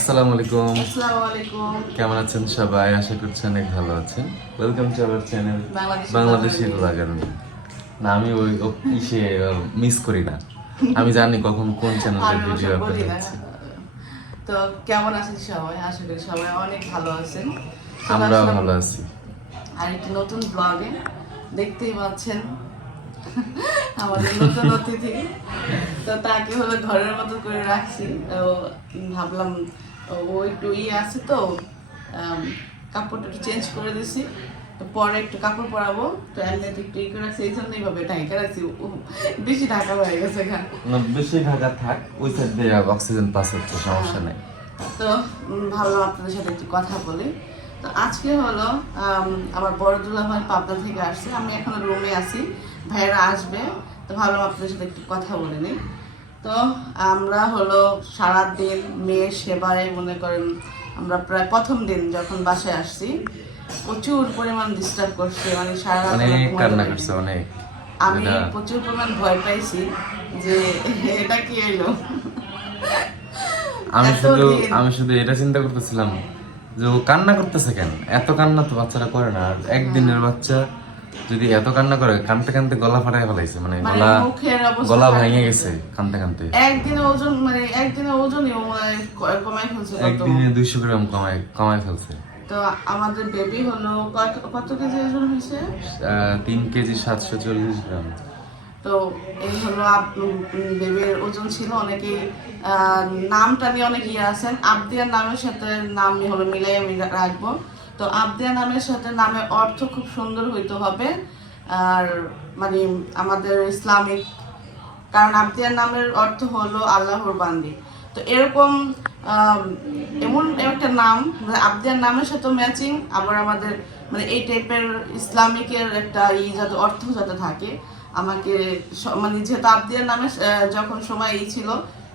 আসসালামু আলাইকুম। আসসালামু আলাইকুম। কেমন আছেন সবাই? আশা করছি অনেক ভালো আছেন। Welcome to our channel Bangladeshi blogger. না আমি ওই ইসে মিস করি না। আমি জানি কখন কোন চ্যানেলের ভিডিও আপলোড হচ্ছে তো কেমন আছেন সবাই? আশা করি সবাই অনেক ভালো আছেন। আমরাও ভালো আছি। আর একটি নতুন ব্লগে দেখতেই পাচ্ছেন আমাদের নতুন অতিথি। তো তাকে হলো ঘরের মতো করে রাখছি। তো ভাবলাম ও একটু ইয়ে আছে তো কাপড়টা একটু চেঞ্জ করে দিছি। তো পরে একটু কাপড় পরাবো তো এমনিতে একটু ই করে রাখছি এই জন্য এইভাবে ঢাকা রাখছি ও, বেশি ঢাকা হয়ে গেছে না, বেশি ঢাকা থাক ওই সাইড দিয়ে অক্সিজেন পাস হচ্ছে সমস্যা নেই। তো ভাবলাম আপনাদের সাথে একটু কথা বলি। তো আজকে হলো আমার বড় দুলাভাই পাবনা থেকে আসছে। আমি এখন রুমে আছি ভাইয়েরা আসবে তো ভাবলাম আপনাদের সাথে একটু কথা বলে নিই। তো আমরা হলো সারাদিন মেয়ের সেবায় মনে করেন আমরা প্রায় প্রথম দিন যখন বাসায় আসছি প্রচুর পরিমাণ ডিস্টার্ব করছে মানে সারা অনেক। করছে অনেক আমি প্রচুর পরিমাণ ভয় পাইছি যে এটা কি এলো আমি শুধু আমি শুধু এটা চিন্তা করতেছিলাম যে ও কান্না করতেছে কেন? এত কান্না তো বাচ্চারা করে না। আর একদিনের বাচ্চা যদি এত কান্না করে কানতে কানতে গলা ফাটাই ফেলাইছে মানে মানে গলা মুখের গলা ভেঙে গেছে কানতে কানতে। একদিনে ওজন মানে একদিনে ওজনই ও মানে ফেলছে কত? একদিনে দুইশো গ্রাম কমায় কমায় ফেলছে। তো আমাদের বেবি হলো কত- কত কেজি ওজন হয়েছে? তিন কেজি সাতশো চল্লিশ গ্রাম। তো এই হলো বেবির ওজন ছিল অনেকে আহ, নামটা নিয়ে অনেক ইয়ে আছেন। আবদিয়ার নামের সাথে নাম হলো মিলাই আমি রাখব। তো আবদিয়া নামের সাথে নামের অর্থ খুব সুন্দর হইতে হবে। আর মানে আমাদের ইসলামিক, কারণ আবদিয়ার নামের অর্থ হলো আল্লাহর বান্দি। তো এরকম এমন একটা নাম মানে আবদিয়ার নামের সাথে ম্যাচিং আবার আমাদের মানে এই টাইপের ইসলামিকের একটা ই যাতে, অর্থ যাতে থাকে। আমাকে মানে যেহেতু আবদিয়ার নামে যখন সময় এই ছিল,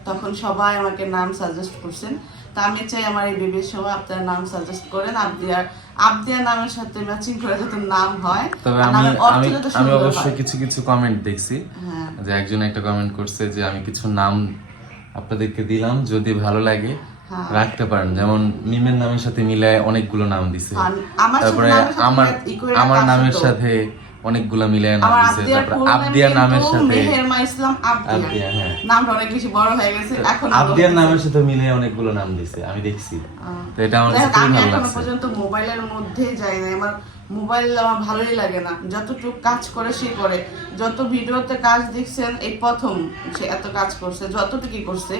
তখন সবাই আমাকে নাম সাজেস্ট করছেন। তা আমি চাই আমার এই বেবির সময় আপনার নাম সাজেস্ট করেন। আবদিয়ার আবদিয়ার নামের সাথে ম্যাচিং করে যাতে নাম হয়। তবে আমি আমি অবশ্যই কিছু কিছু কমেন্ট দেখছি। হ্যাঁ। যে একজন একটা কমেন্ট করছে যে আমি কিছু নাম আপনাদেরকে দিলাম যদি ভালো লাগে হ্যাঁ। রাখতে পারেন। যেমন মিমের নামের সাথে মিলায় অনেকগুলো নাম দিছে। তারপরে আমার আমার নামের সাথে অনেকগুলা মিলায় নাম দিছে তারপরে আবদিয়া নামের সাথে মেহেরমা ইসলাম আবদিয়া। হ্যাঁ। নামটা অনেক বেশি বড় হয়ে গেছে এখন আবদিয়ার নামের সাথে মিলে অনেকগুলো নাম দিছে আমি দেখছি। তো এটা আমার কাছে খুবই ভালো এখনও লাগছে। পর্যন্ত মোবাইলের মধ্যে যাই না আমার মোবাইল আমার ভালোই লাগে না। যতটুকু কাজ করে সে করে। যত ভিডিওতে কাজ দেখছেন এই প্রথম সে এত কাজ করছে যতটুকুই করছে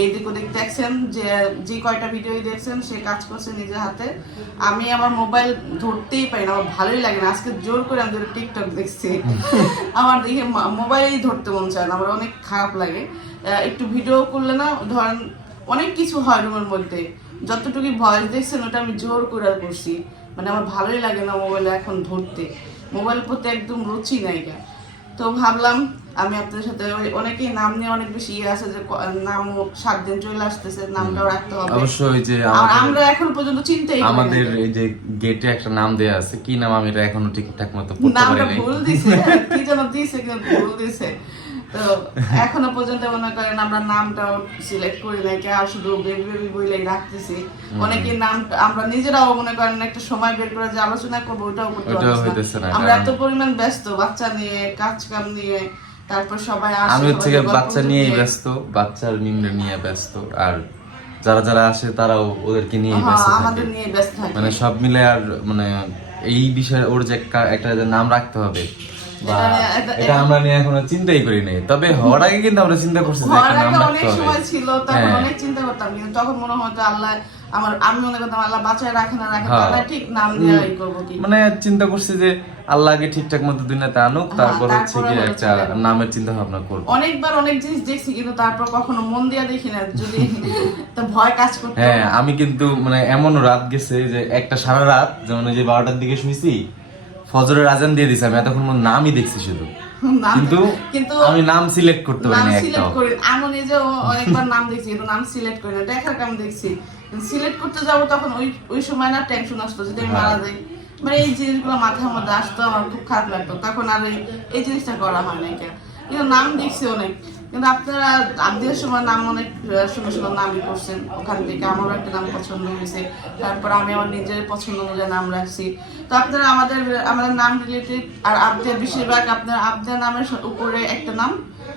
এই দিক ওদিক দেখছেন যে যে কয়টা ভিডিও দেখছেন সে কাজ করছে নিজের হাতে। আমি আমার মোবাইল ধরতেই পারি না আমার ভালোই লাগে না। আজকে জোর করে আমি দুটো টিকটক দেখছি। আমার দেখে মোবাইলই ধরতে মন চায় না আমার অনেক খারাপ লাগে। একটু ভিডিও করলে না ধরেন অনেক কিছু হয় রুমের মধ্যে। যতটুকু ভয়েস দেখছেন ওটা আমি জোর করে করছি। মানে আমার ভালোই লাগে না মোবাইলে এখন ধরতে। মোবাইল প্রতি একদম রুচি নাই। তো ভাবলাম আমি আপনাদের সাথে অনেকেই নাম নিয়ে অনেক বেশি ইয়ে আছে যে নাম সাত দিন চলে আসতেছে নামটাও রাখতে হবে। অবশ্য ওই যে আমরা এখন পর্যন্ত চিন্তাই আমাদের এই যে গেটে একটা নাম দেয়া আছে কি নাম আমি এটা এখনও ঠিকঠাক মতো পড়তে পারি নামটা ভুল দিছে। কি যেন দিছে কিন্তু ভুল দিছে। তো এখনও পর্যন্ত মনে করেন আমরা নামটাও সিলেক্ট করি নাই কে আর শুধু বেবি বেবি বইলেই রাখতেছি। অনেকে নাম আমরা নিজেরাও মনে করেন একটা সময় বের করে যে আলোচনা করব ওটাও করতে পারছি আমরা এত পরিমাণ ব্যস্ত বাচ্চা নিয়ে কাজ কাম নিয়ে তারপর সবাই আমি হচ্ছে বাচ্চা নিয়েই নিয়ে। ব্যস্ত বাচ্চার মিমরে নিয়ে ব্যস্ত আর যারা যারা আসে তারাও ওদেরকে নিয়ে ব্যস্ত থাকে মানে সব মিলে আর মানে এই বিষয়ে ওর যে একটা- নাম রাখতে হবে বা এটা আমরা নিয়ে এখনও চিন্তাই করি নাই তবে হওয়ার আগে কিন্তু আমরা চিন্তা করছি যে একটা নাম রাখতে অনেক হবে সময় ছিল তখন হ্যাঁ। অনেক চিন্তা করতাম কিন্তু তখন মনে হতো আল্লাহ আমার আমি মনে করতাম আল্লাহ বাঁচায় রাখে না রাখে হ্যাঁ। ঠিক নাম দিয়ে ই করব কি? মানে চিন্তা করছি যে ঠিকঠাক মতো দুনিয়াতে আনুক হ্যাঁ, তারপর হচ্ছে কি একটা নামের চিন্তা ভাবনা করব। অনেকবার অনেক জিনিস দেখছি কিন্তু তারপর কখনো মন দিয়া দেখি না যদি তো ভয় কাজ করতো। হ্যাঁ আমি কিন্তু মানে এমন রাত গেছে যে একটা সারা রাত যেমন ওই যে বারোটার দিকে শুয়েছি ফজরের আজান দিয়ে দিছে আমি এতক্ষণ নামই দেখছি শুধু। কিন্তু কিন্তু আমি নাম সিলেক্ট করতে পারি না সিলেক্ট করি আমি নিজে অনেকবার নাম দেখছি কিন্তু নাম সিলেক্ট করি না। দেখার কাম দেখছি। সিলেক্ট করতে যাব তখন ওই ওই সময় না টেনশন আসতো যদি আমি হ্যাঁ। মারা যাই। মানে এই জিনিসগুলো মাথার মধ্যে আসতো আমার খুব খারাপ লাগতো। তখন আর এই- এই জিনিসটা করা হয় না কেন? কিন্তু নাম দেখছি অনেক। কিন্তু আপনারা আব্দের সময় নাম অনেক সুন্দর সুন্দর নামই করছেন ওখান থেকে। আমারও একটা নাম পছন্দ হয়েছে। তারপর আমি আমার নিজের পছন্দ অনুযায়ী নাম রাখছি। তো আপনারা আমাদের আমাদের নাম রিলেটেড আর আব্দের, বেশিরভাগ আপনার আব্দের নামের উপরে একটা নাম।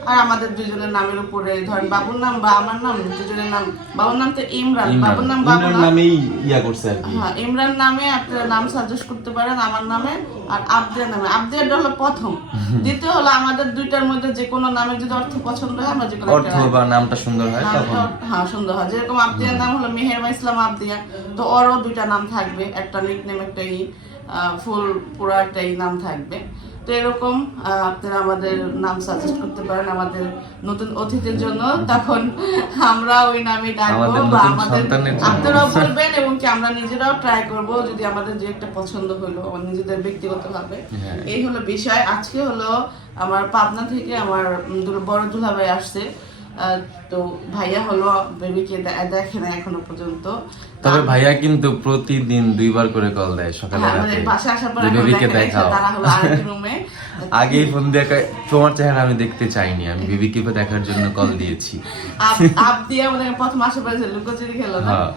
আর আমাদের দুজনের নামের উপরে ধরেন বাবুর নাম বা আমার নাম দুজনের নাম বাবুর নাম তো ইমরান বাবুর নাম বাবু ইমরান না। নামেই ইয়া করছে আর কি। হ্যাঁ ইমরান নামে আপনারা নাম সাজেস্ট করতে পারেন আমার নামে আর আবদের নামে। আবদের হলো প্রথম। দ্বিতীয় হলো আমাদের দুইটার মধ্যে যে কোনো নামের যদি অর্থ পছন্দ হয় আমরা যে কোনো অর্থ বা নামটা সুন্দর হয় তখন। হ্যাঁ সুন্দর হয়। যেরকম আবদিয়ার নাম হলো মেহেরবা ইসলাম আবদিয়া তো ওরও দুইটা নাম থাকবে একটা নিক নেম একটা ই। ফুল পুরো একটা ই নাম থাকবে। তো এরকম আপনারা আমাদের নাম সাজেস্ট করতে পারেন আমাদের নতুন অতিথির জন্য। তখন আমরা ওই নামে ডাকবো আমাদের বা আমাদের আপনারাও বলবেন এবং কি আমরা নিজেরাও ট্রাই করব যদি আমাদের যে একটা পছন্দ হলো নিজেদের ব্যক্তিগতভাবে। হ্যাঁ। এই হলো বিষয়। আজকে হলো আমার পাবনা থেকে আমার বড় দুলাভাই আসছে। তো ভাইয়া হলো বেবিকে দেখে না এখনও পর্যন্ত। তবে ভাইয়া কিন্তু প্রতিদিন দুইবার করে কল দেয় সকালে হ্যাঁ, রাতে। বাসায় আসার পর বেবিকে দেখে দেখাও। তারা হলো আরেক রুমে। আগেই ফোন দিয়ে তোমার চেহারা আমি দেখতে চাইনি আমি বেবিকে দেখার জন্য কল দিয়েছি। আপ দিয়ে আমাদের প্রথম আসার পরে লুকোচুরি খেলো না। হ্যাঁ।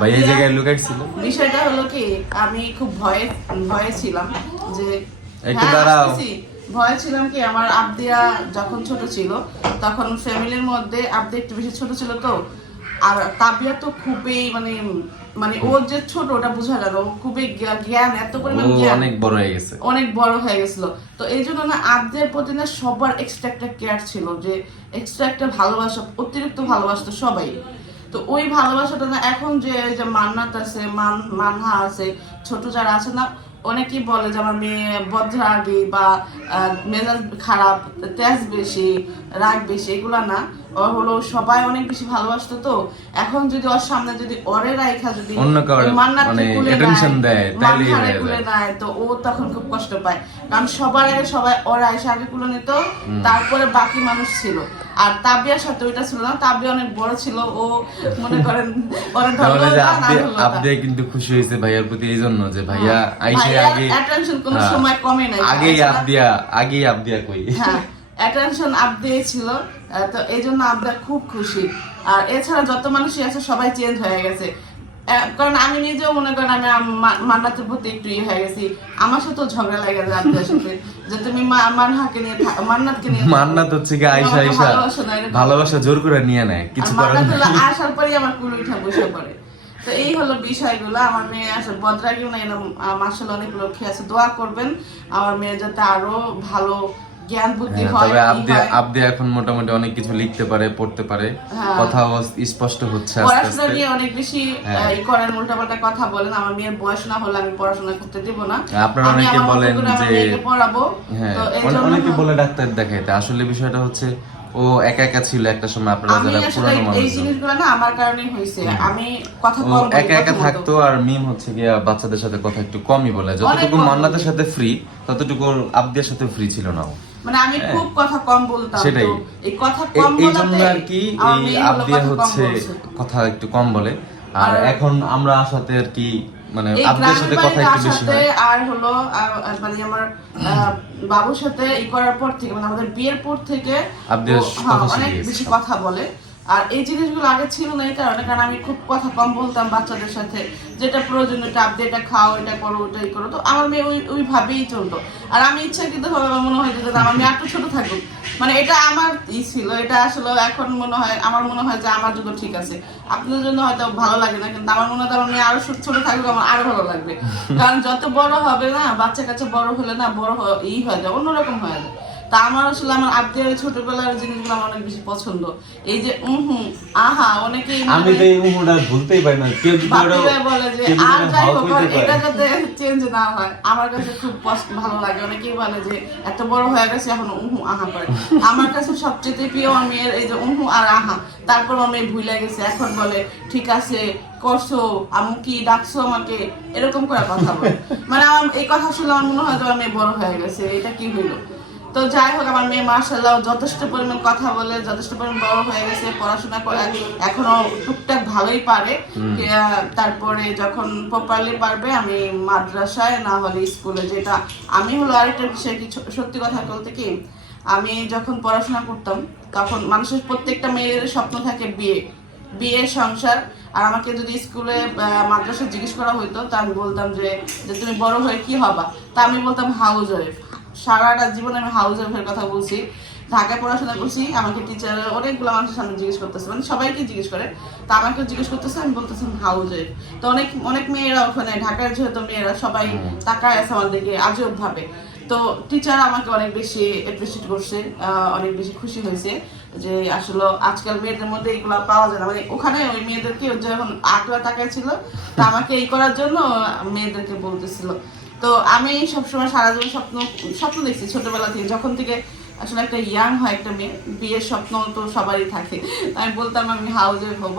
ভাই এই জায়গায় লুকাইছিল? বিষয়টা হলো কি আমি খুব ভয়ে ভয়ে ছিলাম যে একটু হ্যাঁ, দাঁড়াও। ভয়ে ছিলাম কি আমার আবদিয়া যখন ছোট ছিল তখন ফ্যামিলির মধ্যে আবদি একটু বেশি ছোট ছিল তো। আর তাবিয়া তো খুবই মানে মানে ও যে ছোট ওটা বোঝা ও খুবই জ্ঞান এত পরিমাণ জ্ঞান। অনেক বড় হয়ে গেছে। অনেক বড় হয়ে গেছিল। তো এই জন্য না আবদের প্রতি না সবার এক্সট্রা একটা কেয়ার ছিল যে এক্সট্রা একটা ভালোবাসা অতিরিক্ত ভালোবাসতো সবাই। তো ওই ভালোবাসাটা না এখন যে মান্নাত আছে মান মানহা আছে ছোট যারা আছে না অনেকেই বলে যে আমার মেয়ে বজ্রাগী বা মেজাজ খারাপ তেজ বেশি রাগ বেশি এগুলা না। ও হলো সবাই অনেক বেশি ভালোবাসতো তো। এখন যদি ওর সামনে যদি ওরে রাইখা যদি মান্নাতকে মানে কুলে দেয়, কুলে। তো ও তখন খুব কষ্ট পায়। কারণ সবার আগে সবাই ওরা এসে আগে কুলে নিত তারপরে বাকি মানুষ ছিল। আর তাবিয়ার সাথে ওইটা ছিল না তাবিয়া অনেক বড় ছিল ও মনে করেন অনেক আপনি কিন্তু খুশি হয়েছে ভাইয়ার প্রতি এই জন্য যে ভাইয়া আইসে আগে অ্যাটেনশন কোনো হ্যাঁ, সময় কমে নাই আগেই আসলে- আবদিয়া আগেই আবদিয়া কই। হ্যাঁ অ্যাটেনশন আপডে ছিল তো এই জন্য আমরা খুব খুশি। আর এছাড়া যত মানুষই আছে সবাই চেঞ্জ হয়ে গেছে। কারণ আমি নিজেও মনে করেন আমি মান্নাতের প্রতি একটু ইয়ে হয়ে গেছি। আমার সাথেও ঝগড়া লাগে যায় আপনার সাথে যে তুমি মানহাকে নিয়ে মান্নাতকে নিয়ে মান্নাত হচ্ছে কি আমাকে আইসা ভালোবাসো জোর করে নিয়ে নেয় কিছু করার আসার পরেই আমার কুল উঠা বসে পড়ে। তো এই হলো বিষয়গুলো আমার মেয়ে আসলে বদরাগিও না এরকম মার্শাল অনেক লক্ষ্যে আছে। দোয়া করবেন আমার মেয়ে যাতে আরও ভালো জ্ঞান বুদ্ধি হ্যাঁ, হয় তবে ই আবদি আবদি এখন মোটামুটি অনেক কিছু লিখতে পারে পড়তে পারে। কথা স্পষ্ট হচ্ছে আস্তে পড়াশোনা আস্তে। নিয়ে অনেক বেশি হ্যাঁ। আহ, ই করেন উল্টাপাল্টা কথা বলেন আমার মেয়ের বয়স না হলে আমি পড়াশোনা করতে দেব না। আপনারা অনেকে বলেন যে- পড়াবো। হ্যাঁ তো এই অনেকে বলে ডাক্তার দেখাইতে। আসলে বিষয়টা হচ্ছে ও একা একা ছিল একটা সময় আপনারা যারা পুরানো এই জিনিসগুলো না আমার কারণেই হয়েছে। আমি কথা কম একা একা থাকতো আর মিম হচ্ছে গিয়া বাচ্চাদের সাথে কথা একটু কমই বলে। যতটুকু কম। মান্নাতের সাথে ফ্রি ততটুকু ওর আবদিয়ার সাথে ফ্রি ছিল না মানে আমি খুব কথা কম বলতাম হ্যাঁ। সেটাই। এই কথা কম এই জন্য আর কি এই আবদিয়া হচ্ছে কথা একটু কম বলে। আর এখন আমরা সাথে আর কি মানে এই সাথে কথা একটু বেশি হয়। আর হলো মানে আমার বাবুর সাথে ই করার পর থেকে মানে আমাদের বিয়ের পর থেকে হ্যাঁ, অনেক বেশি কথা বলে। আর এই জিনিসগুলো আগে ছিল না এই কারণে কারণ আমি খুব কথা কম বলতাম বাচ্চাদের সাথে যেটা প্রয়োজন এটা আপনি এটা খাও এটা করো ওটাই করো। তো আমার মেয়ে ওই ওইভাবেই চলতো। আর আমি ইচ্ছাকৃত ভাবে আমার মনে হয় যে আমার মেয়ে একটু ছোট থাকুক। মানে এটা আমার ই ছিল এটা আসলে এখন মনে হয় আমার মনে হয় যে আমার জন্য ঠিক আছে। আপনাদের জন্য হয়তো ভালো লাগে না কিন্তু আমার মনে হয় আমার মেয়ে আরও ছোট ছোট থাকুক আমার আরও ভালো লাগবে। কারণ যত বড় হবে না বাচ্চা কাছে বড় হলে না বড় ই হয়ে যায় অন্যরকম হয়ে যায়। তা আমার আসলে আমার আত্মীয় ছোটবেলার জিনিসগুলো আমার অনেক বেশি পছন্দ। এই যে উহু আহা অনেকে আমি তো এই উমুটা ভুলতেই পারি না। কেউ বলে যে আর যাই হোক এটা যাতে চেঞ্জ না হয়। আমার কাছে খুব ভালো লাগে। অনেকেই বলে যে এত বড় হয়ে গেছে এখন উহু আহা করে। আমার কাছে সবচেয়ে প্রিয় আমি মেয়ের এই যে উহু আর আহা। তারপর মেয়ে ভুলে গেছে। এখন বলে ঠিক আছে করছ আমি কি ডাকছো আমাকে? এরকম করে কথা বলে। মানে আমার এই কথা শুনে আমার মনে হয় যে মেয়ে বড় হয়ে গেছে। এটা কি হইল? তো যাই হোক আমার মেয়ে মার্শাল্লাহ যথেষ্ট পরিমাণ কথা বলে যথেষ্ট পরিমাণ বড় হয়ে গেছে পড়াশোনা করে এখনও টুকটাক ভালোই পারে। তারপরে যখন প্রপারলি পারবে আমি মাদ্রাসায় না হলে স্কুলে যেটা আমি হলো আরেকটা বিষয় কি সত্যি কথা বলতে কি আমি যখন পড়াশোনা করতাম তখন মানুষের প্রত্যেকটা মেয়ের স্বপ্ন থাকে বিয়ে। বিয়ে সংসার। আর আমাকে যদি স্কুলে মাদ্রাসা জিজ্ঞেস করা হইতো তা আমি বলতাম যে যে তুমি বড় হয়ে কি হবা? তা আমি বলতাম হাউস ওয়াইফ সারাটা জীবনে আমি হাউস ওয়াইফের কথা বলছি। ঢাকায় পড়াশোনা করছি আমাকে টিচার অনেকগুলো মানুষের সামনে জিজ্ঞেস করতেছে। মানে সবাইকে জিজ্ঞেস করে। তা আমাকেও জিজ্ঞেস করতেছে আমি বলতেছি হাউস ওয়াইফ তো অনেক অনেক মেয়েরা ওখানে ঢাকার যেহেতু মেয়েরা সবাই তাকায় আছে আমার দিকে আজব ভাবে। তো টিচার আমাকে অনেক বেশি অ্যাপ্রিসিয়েট করছে অনেক বেশি খুশি হয়েছে যে আসলে আজকাল মেয়েদের মধ্যে এগুলো পাওয়া যায় না। মানে ওখানে ওই মেয়েদেরকে যখন আগ্রা তাকায় ছিল তা আমাকে এই করার জন্য মেয়েদেরকে বলতেছিল। তো আমি সবসময় সারা জীবন স্বপ্ন স্বপ্ন দেখছি ছোটবেলা থেকে। যখন থেকে আসলে একটা ইয়াং হয় একটা মেয়ে, বিয়ের স্বপ্ন তো সবারই থাকে। আমি বলতাম আমি হাউজে হব।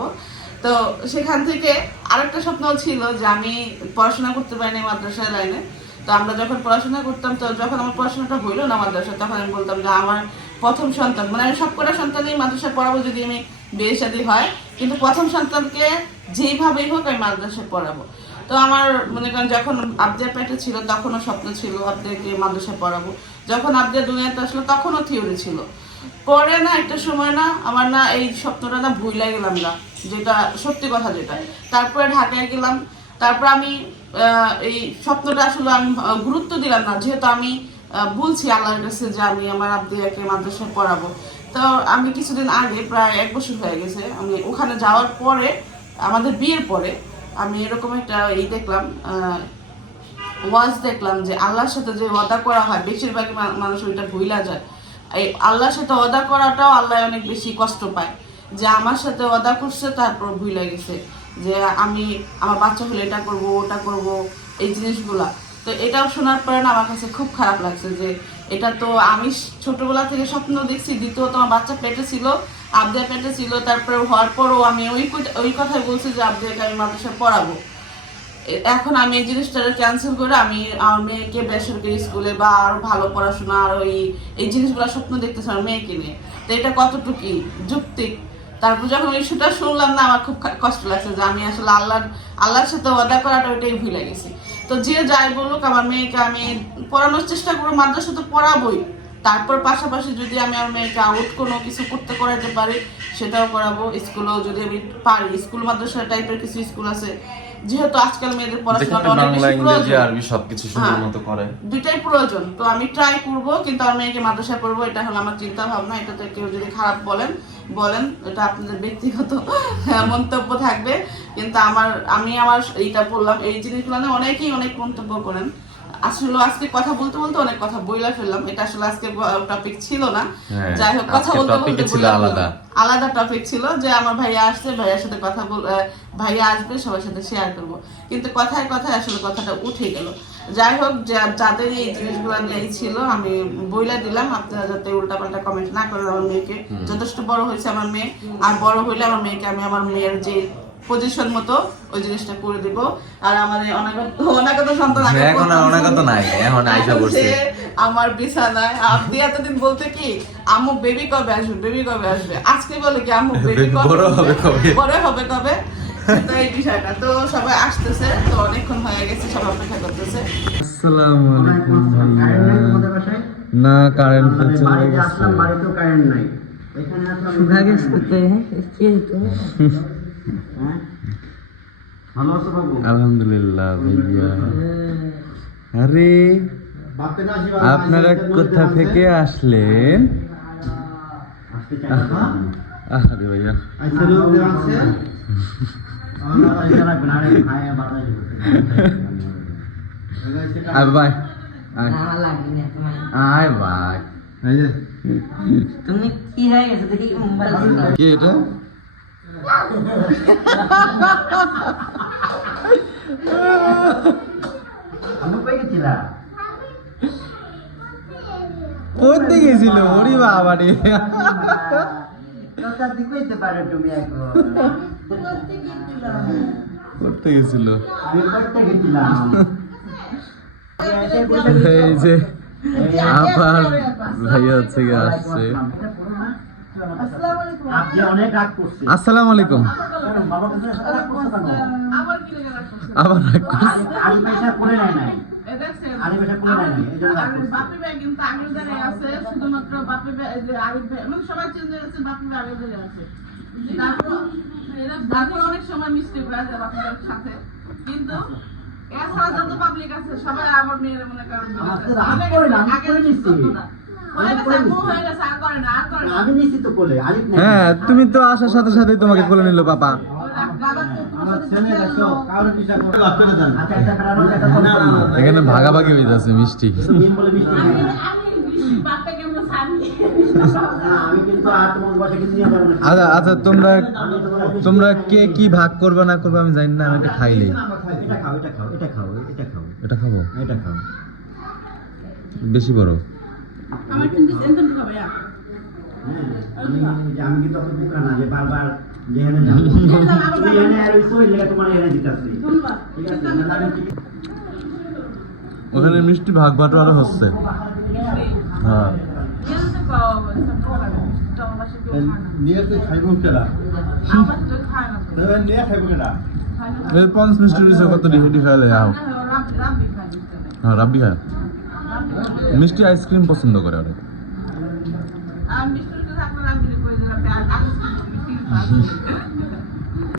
তো সেখান থেকে আরেকটা স্বপ্ন ছিল যে আমি পড়াশোনা করতে পারিনি মাদ্রাসা লাইনে। তো আমরা যখন পড়াশোনা করতাম, তো যখন আমার পড়াশোনাটা হইল না মাদ্রাসা, তখন আমি বলতাম যে আমার প্রথম সন্তান মানে আমি সব কটা সন্তানই মাদ্রাসায় পড়াবো যদি আমি বিয়ে শাদী হয়। কিন্তু প্রথম সন্তানকে যেইভাবেই হোক আমি মাদ্রাসায় পড়াবো। তো আমার মনে করেন যখন আবদিয়া পেটে ছিল, তখনও স্বপ্ন ছিল আবদিয়াকে মাদ্রাসায় পড়াবো। যখন আবদিয়া দুনিয়াতে আসলো, তখনও থিওরি ছিল। পরে না, একটা সময় না, আমার না এই স্বপ্নটা না ভুলে গেলাম না, যেটা সত্যি কথা যেটা। তারপরে ঢাকায় গেলাম, তারপর আমি এই স্বপ্নটা আসলে আমি গুরুত্ব দিলাম না, যেহেতু আমি বলছি আল্লাহর কাছে যে আমি আমার আবদিয়াকে মাদ্রাসায় পড়াবো। তো আমি কিছুদিন আগে, প্রায় এক বছর হয়ে গেছে, আমি ওখানে যাওয়ার পরে, আমাদের বিয়ের পরে আমি এরকম একটা এই দেখলাম ওয়াজ দেখলাম যে আল্লাহর সাথে যে ওয়াদা করা হয় বেশিরভাগ মানুষ ওইটা ভুলা যায়। এই আল্লাহর সাথে ওয়াদা করাটাও আল্লাহ অনেক বেশি কষ্ট পায়। যে আমার সাথে ওয়াদা করছে, তারপর ভুলে গেছে। যে আমি আমার বাচ্চা হলে এটা করব, ওটা করব, এই জিনিসগুলা। তো এটাও শোনার পরে না আমার কাছে খুব খারাপ লাগছে যে এটা তো আমি ছোটবেলা থেকে স্বপ্ন দেখছি, দ্বিতীয়ত আমার বাচ্চা পেটে ছিল আবদিয়া পেটে ছিল, তারপরে হওয়ার পরও আমি ওই ওই কথাই বলছি যে আবদিয়াকে আমি মাদ্রাসায় পড়াবো। এখন আমি এই জিনিসটা ক্যান্সেল করে আমি আমার মেয়েকে বেসরকারি স্কুলে বা আরও ভালো পড়াশোনা, আর ওই এই জিনিসগুলো স্বপ্ন দেখতেছি আমার মেয়েকে নিয়ে। তো এটা কতটুকু যুক্তিক? তারপর যখন ইস্যুটা শুনলাম না, আমার খুব কষ্ট লাগছে যে, আমি আসলে আল্লাহর আল্লাহর সাথে ওয়াদা করাটা ওইটাই ভুলে গেছি। তো যে যাই বলুক, আমার মেয়েকে আমি পড়ানোর চেষ্টা করব, মাদ্রাসা তো পড়াবোই। তারপর পাশাপাশি যদি আমি আমার মেয়েকে আউট কোনো কিছু করতে করাতে পারি সেটাও করাবো। স্কুলেও যদি আমি পারি স্কুল মাদ্রাসা টাইপের কিছু স্কুল আছে। যেহেতু আজকাল মেয়েদের পড়াশোনাটা অনেক বেশি প্রয়োজন। আরবি সবকিছু সুন্দর হ্যাঁ। মতো করে। দুইটাই প্রয়োজন। তো আমি ট্রাই করব কিন্তু আমার মেয়েকে মাদ্রাসায় পড়ব এটা হলো আমার চিন্তা ভাবনা এটাতে কেউ যদি খারাপ বলেন বলেন এটা আপনাদের ব্যক্তিগত মন্তব্য থাকবে। কিন্তু আমার আমি আমার এইটা বললাম এই জিনিসগুলো অনেকেই অনেক মন্তব্য করেন। আসলে আজকে কথা বলতে বলতে অনেক কথা বইলা ফেললাম। এটা আসলে আজকে টপিক ছিল না। হ্যাঁ, যাই হোক কথা বলতে বলতে ছিল আলাদা। আলাদা টপিক ছিল যে আমার ভাইয়া আসছে ভাইয়ার সাথে কথা বল ভাইয়া আসবে সবার সাথে শেয়ার করব। কিন্তু কথায় কথায় আসলে কথাটা উঠে গেল। যাই হোক যাদের এই জিনিসগুলো নিয়ে ছিল আমি বইলা দিলাম। আপনারা যাতে উল্টাপাল্টা কমেন্ট না করেন আমার মেয়েকে। যথেষ্ট বড় হয়েছে আমার মেয়ে। আর বড় হইলে আমার মেয়েকে আমি আমার মেয়ের যে পজিশন মতো ওই জিনিসটা করে দিব। আর আমার অনাগত সন্তান এখন অনাগত নাই এখন আইসা করছে আমার বিছানায় আপনি এতদিন বলতে কি আম্মু বেবি কবে আসবে? বেবি কবে আসবে? আজকে বলে কি আম্মু বেবি কবে বড় হবে কবে? বড় হবে কবে? এই বিষয়টা। তো সবাই আসতেছে তো অনেকক্ষণ হয়ে গেছে সবাই অপেক্ষা না আলহামদুলিল্লাহ ভাইয়া। আরে আপনারা কোথা থেকে আসলেন? আয় ভাই আয়। ভাই। তুমি কি হয়ে পড়তে গেছিল? ওরে বাবা রে। পড়তে গেছিল। এই যে আবার ভাইয়া হচ্ছে আসছে আপনি অনেক রাগ করছে আসসালামু আলাইকুম? আবার রাগ মানে অনেক সময় সাথে। কিন্তু এছাড়া যত পাবলিক আছে সবাই আমার মেয়ের মনে করেন হয়ে। হয়ে হ্যাঁ তুমি তো আসার সাথে সাথেই তোমাকে কোলে নিল পাপা বাবা সাথে আচ্ছা না। এখানে ভাগাভাগি মিম বলে মিষ্টি। আচ্ছা আচ্ছা তোমরা তোমার কে কি ভাগ করবে না করবে আমি জানি না আমি এটা খাইলে। এটা খাও এটা খাও এটা খাও এটা খাও। এটা খাব? এটা খাও। বেশি বড়। আমার কিন্তু সেন্টেন খাবে হ্যাঁ আমি কিন্তু অত বুকরা না যে বারবার যেখানে যাব। এখানে আর ওই সই লেগে তোমার এখানে দিতেছি ঠিক আছে। ওখানে মিষ্টি ভাগ বাটোয়ারা হচ্ছে। হ্যাঁ। পঞ্চ মিষ্টি কত ডিহে ডি খাইলে আও হ্যাঁ রাব্বি খায়। মিষ্টি আইসক্রিম পছন্দ করে অনেক। মিষ্টি